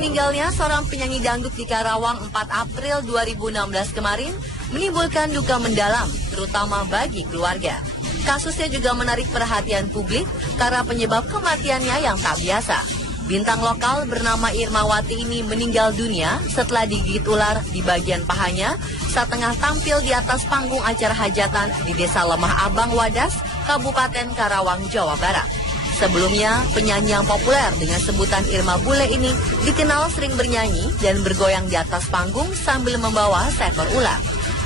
meninggalnya seorang penyanyi dangdut di Karawang 4 April 2016 kemarin menimbulkan duka mendalam, terutama bagi keluarga. Kasusnya juga menarik perhatian publik karena penyebab kematiannya yang tak biasa. Bintang lokal bernama Irmawati ini meninggal dunia setelah digigit ular di bagian pahanya saat tengah tampil di atas panggung acara hajatan di Desa Lemah Abang Wadas, Kabupaten Karawang, Jawa Barat. Sebelumnya, penyanyi yang populer dengan sebutan Irma Bule ini dikenal sering bernyanyi dan bergoyang di atas panggung sambil membawa seekor ular.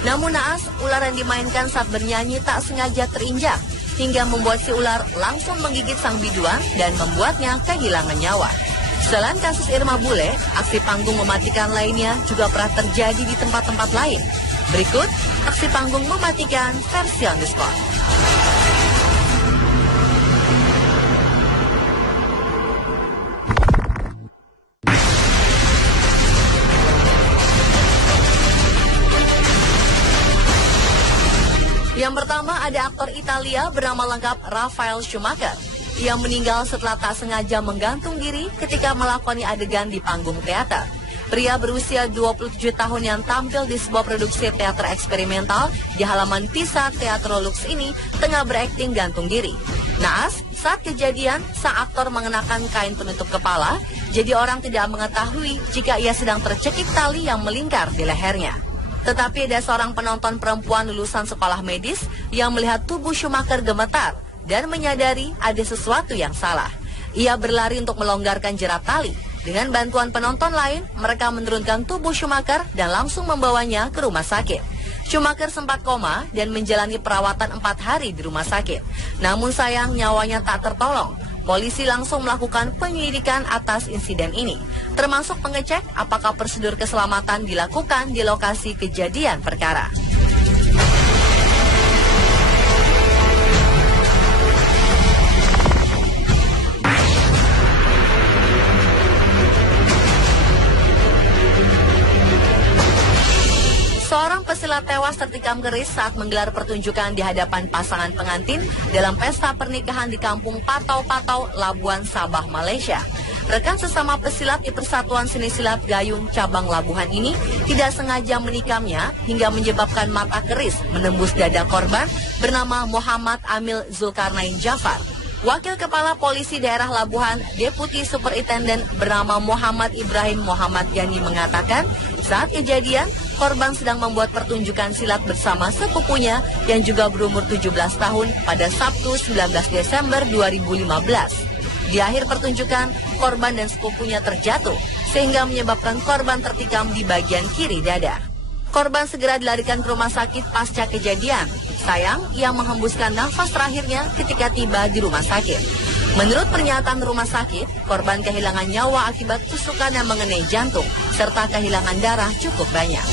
Namun naas, ular yang dimainkan saat bernyanyi tak sengaja terinjak hingga membuat si ular langsung menggigit sang biduan dan membuatnya kehilangan nyawa. Selain kasus Irma Bule, aksi panggung mematikan lainnya juga pernah terjadi di tempat-tempat lain. Berikut, aksi panggung mematikan versi on the spot. Yang pertama ada aktor Italia bernama lengkap Raffaele Schumacher. Ia meninggal setelah tak sengaja menggantung diri ketika melakoni adegan di panggung teater. Pria berusia 27 tahun yang tampil di sebuah produksi teater eksperimental di halaman Pisa Teatrolux ini tengah berakting gantung diri. Naas, saat kejadian, sang aktor mengenakan kain penutup kepala, jadi orang tidak mengetahui jika ia sedang tercekik tali yang melingkar di lehernya. Tetapi ada seorang penonton perempuan lulusan sekolah medis yang melihat tubuh Schumacher gemetar dan menyadari ada sesuatu yang salah. Ia berlari untuk melonggarkan jerat tali. Dengan bantuan penonton lain, mereka menurunkan tubuh Schumacher dan langsung membawanya ke rumah sakit. Schumacher sempat koma dan menjalani perawatan 4 hari di rumah sakit. Namun sayang nyawanya tak tertolong. Polisi langsung melakukan penyelidikan atas insiden ini, termasuk mengecek apakah prosedur keselamatan dilakukan di lokasi kejadian perkara. Seorang pesilat tewas tertikam keris saat menggelar pertunjukan di hadapan pasangan pengantin dalam pesta pernikahan di kampung Patau-Patau, Labuan Sabah, Malaysia. Rekan sesama pesilat di Persatuan Seni Silat Gayung Cabang Labuhan ini tidak sengaja menikamnya hingga menyebabkan mata keris menembus dada korban bernama Muhammad Amil Zulkarnain Jafar. Wakil Kepala Polisi Daerah Labuhan, Deputi Superintenden bernama Muhammad Ibrahim Muhammad Yani mengatakan, saat kejadian, korban sedang membuat pertunjukan silat bersama sepupunya yang juga berumur 17 tahun pada Sabtu 19 Desember 2015. Di akhir pertunjukan, korban dan sepupunya terjatuh, sehingga menyebabkan korban tertikam di bagian kiri dada. Korban segera dilarikan ke rumah sakit pasca kejadian. Sayang, ia menghembuskan nafas terakhirnya ketika tiba di rumah sakit. Menurut pernyataan rumah sakit, korban kehilangan nyawa akibat tusukan yang mengenai jantung, serta kehilangan darah cukup banyak.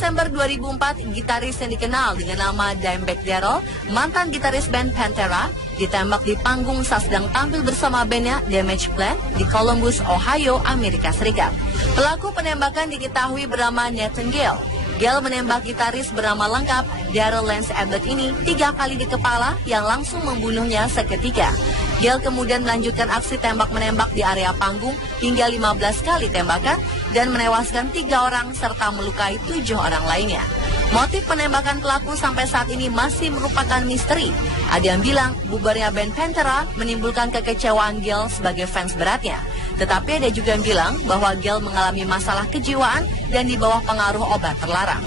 Desember 2004, gitaris yang dikenal dengan nama Dimebag Darrell, mantan gitaris band Pantera, ditembak di panggung saat sedang tampil bersama bandnya Damage Plan di Columbus, Ohio, Amerika Serikat. Pelaku penembakan diketahui bernama Nathan Gale. Gale menembak gitaris bernama lengkap Darrell Lance Abbott ini 3 kali di kepala yang langsung membunuhnya seketika. Gale kemudian melanjutkan aksi tembak-menembak di area panggung hingga 15 kali tembakan dan menewaskan 3 orang serta melukai 7 orang lainnya. Motif penembakan pelaku sampai saat ini masih merupakan misteri. Ada yang bilang bubarnya band Pantera menimbulkan kekecewaan Gale sebagai fans beratnya. Tetapi ada juga yang bilang bahwa Gale mengalami masalah kejiwaan dan di bawah pengaruh obat terlarang.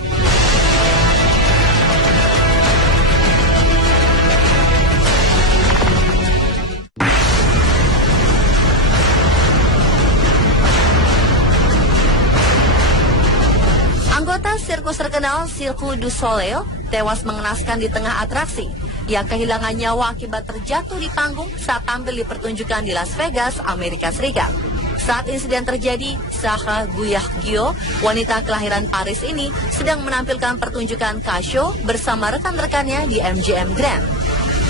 Anggota sirkus terkenal Cirque du Soleil tewas mengenaskan di tengah atraksi. Ia kehilangan nyawa akibat terjatuh di panggung saat tampil di pertunjukan di Las Vegas, Amerika Serikat. Saat insiden terjadi, Sarah Guyargio, wanita kelahiran Paris ini, sedang menampilkan pertunjukan Casio bersama rekan-rekannya di MGM Grand.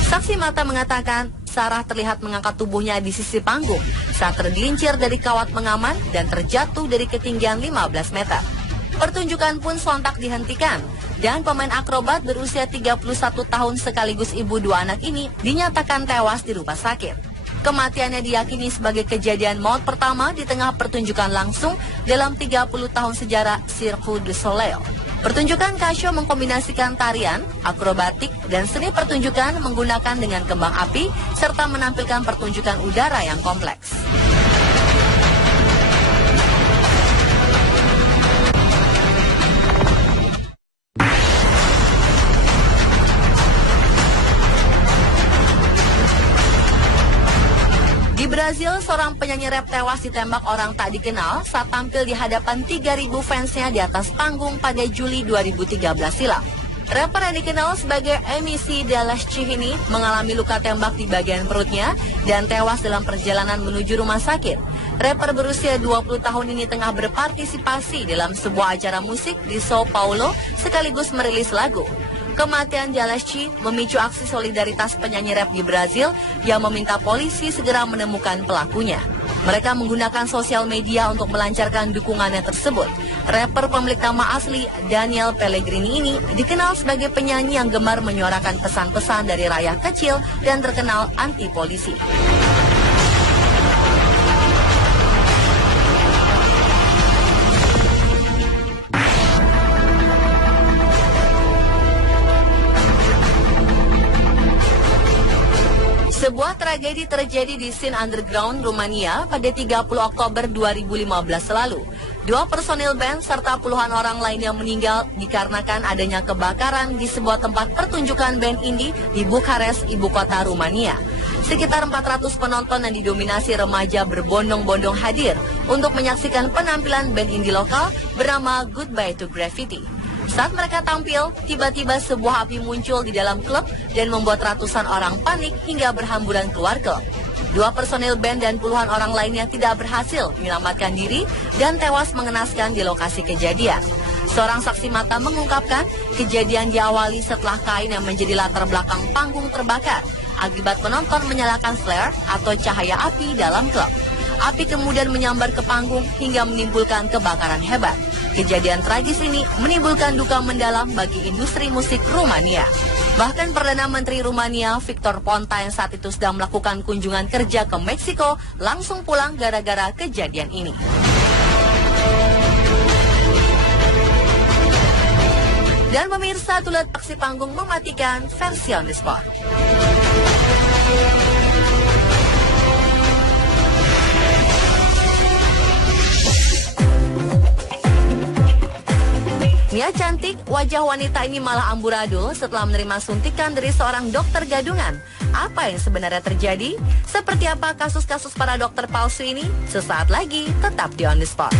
Saksi mata mengatakan, Sarah terlihat mengangkat tubuhnya di sisi panggung saat tergelincir dari kawat pengaman dan terjatuh dari ketinggian 15 meter. Pertunjukan pun sontak dihentikan dan pemain akrobat berusia 31 tahun sekaligus ibu 2 anak ini dinyatakan tewas di rumah sakit. Kematiannya diyakini sebagai kejadian maut pertama di tengah pertunjukan langsung dalam 30 tahun sejarah Cirque du Soleil. Pertunjukan Kasho mengkombinasikan tarian, akrobatik, dan seni pertunjukan menggunakan dengan kembang api serta menampilkan pertunjukan udara yang kompleks. Di Brazil, seorang penyanyi rap tewas ditembak orang tak dikenal saat tampil di hadapan 3.000 fansnya di atas panggung pada Juli 2013 silam. Rapper yang dikenal sebagai MC Delaschi ini mengalami luka tembak di bagian perutnya dan tewas dalam perjalanan menuju rumah sakit. Rapper berusia 20 tahun ini tengah berpartisipasi dalam sebuah acara musik di Sao Paulo sekaligus merilis lagu. Kematian Delaschi memicu aksi solidaritas penyanyi rap di Brazil yang meminta polisi segera menemukan pelakunya. Mereka menggunakan sosial media untuk melancarkan dukungannya tersebut. Rapper pemilik nama asli Daniel Pellegrini ini dikenal sebagai penyanyi yang gemar menyuarakan pesan-pesan dari rakyat kecil dan terkenal anti polisi. Sebuah tragedi terjadi di scene underground Rumania pada 30 Oktober 2015 lalu. 2 personil band serta puluhan orang lainnya meninggal dikarenakan adanya kebakaran di sebuah tempat pertunjukan band indie di Bukares, ibu kota Rumania. Sekitar 400 penonton yang didominasi remaja berbondong-bondong hadir untuk menyaksikan penampilan band indie lokal bernama Goodbye to Graffiti. Saat mereka tampil, tiba-tiba sebuah api muncul di dalam klub dan membuat ratusan orang panik hingga berhamburan keluar klub. 2 personil band dan puluhan orang lainnya tidak berhasil menyelamatkan diri dan tewas mengenaskan di lokasi kejadian. Seorang saksi mata mengungkapkan kejadian diawali setelah kain yang menjadi latar belakang panggung terbakar akibat penonton menyalakan flare atau cahaya api dalam klub. Api kemudian menyambar ke panggung hingga menimbulkan kebakaran hebat. Kejadian tragis ini menimbulkan duka mendalam bagi industri musik Rumania. Bahkan Perdana Menteri Rumania Victor Ponta yang saat itu sedang melakukan kunjungan kerja ke Meksiko langsung pulang gara-gara kejadian ini. Dan pemirsa, tulet aksi panggung mematikan versi on the spot. Nia cantik, wajah wanita ini malah amburadul setelah menerima suntikan dari seorang dokter gadungan. Apa yang sebenarnya terjadi? Seperti apa kasus-kasus para dokter palsu ini? Sesaat lagi, tetap di On The Spot.